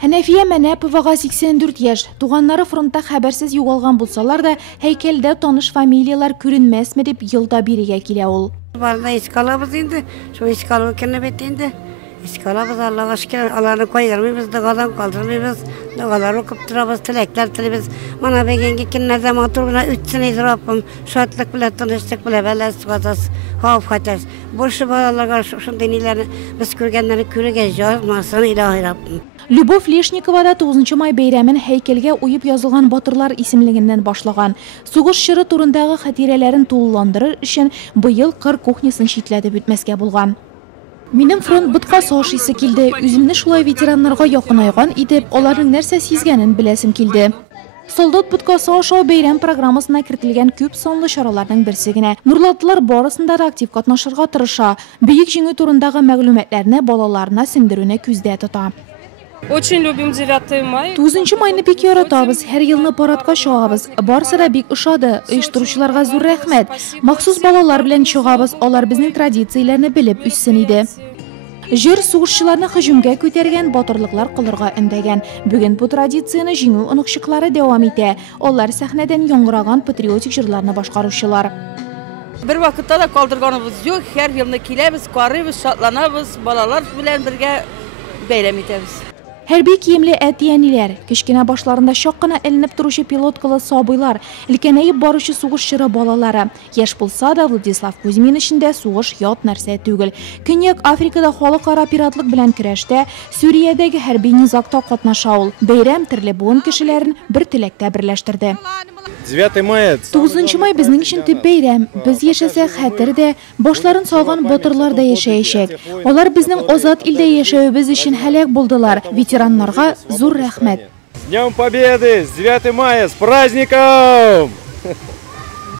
Хәнәфия Мәнәповага 84 яшь. Туганнары фронтта хәбәрсез югалган булсалар да, һәйкәлдә таныш фамилиялар күренмәсме дип елда бирегә килә ул. Барда искалабыз инде, шу искалу кенә бит инде. Искалабыз Аллаһка шөкер, Аллаһны кайгырмыйбыз, дугадан калдырмыйбыз, дугалар укып торабыз, теләкләр телибез. Мана бегенге көннәрдә матур гына үтсен иде Раббим, шатлык белән, тынычлык белән, бәлас тугатас, хавф хәтәр. Бушы балаларга шундый ниләрне без күргәннәрне күрергә җармасын Илаһи Раббим. Любовь Лешниковада 9 май бәйрәмен һәйкәлгә уеп язылган батырлар исемлегеннән башлаган. Сугыш чоры турындагы хатирәләрен тулыландырыр өчен быел кыр кухнясын читләтеп үтмәскә булган. Минем фронт бутка сашысы килде. Үземне шулай ветераннарга якынайган итеп, аларның нәрсә сизгәнен беләсем килде. Солдат буткасы аша бәйрәм программасына кертелгән күп санлы чараларның берсе генә. Нурлатлылар барысында да актив катнашырга тырыша. Бөек җиңү турындагы мәгълүматларны балаларына сеңдерүне күздә тота. Очень любим 9 мая. 9 майны бик яратабыз. Һәр елны парадка чыгабыз. Барысы да бик ошады. Оештыручыларга зур рәхмәт. Махсус балалар белән чыгабыз. Алар безнең традицияләрне белеп үссен иде. Җыр сугышчыларны һөҗүмгә күтәргән, батырлыклар кылырга өндәгән. Бүген бу традицияне җиңү оныкчыклары дәвам итә. Алар сәхнәдән яңгыраган патриотик җырларны башкаручылар. Bir vaqtda da kaldırganımız yok. Her yılını kilemiz, karıyız, şatlanabız, balalar bilen birge beyram etemiz. Hərbi kiyimli әтиәниләр, кечкенә башларында шак кына эленеп торучы пилоткалы сабыйлар, илкәнәеп баручы сугыш чоры балалары. Яшь булса да Владислав Кузьмин өчендә сугыш ят нәрсә түгел. Көньяк Африкада халыкара пиратлык белән көрәштә, Сүриядәге хәрби низакта катнаша ул. Бәйрәм төрле буын кешеләрен бер теләктә берләштерде. 9 май безнең өчен төп бәйрәм. Без яшәсәк хәтердә, башларын салган батырлар да яшәячәк. Алар безнең азат илдә яшәүебез өчен һәлак булдылар. Ветераннарга зур рәхмәт. С Днем Победы! С 9 мая! С праздником!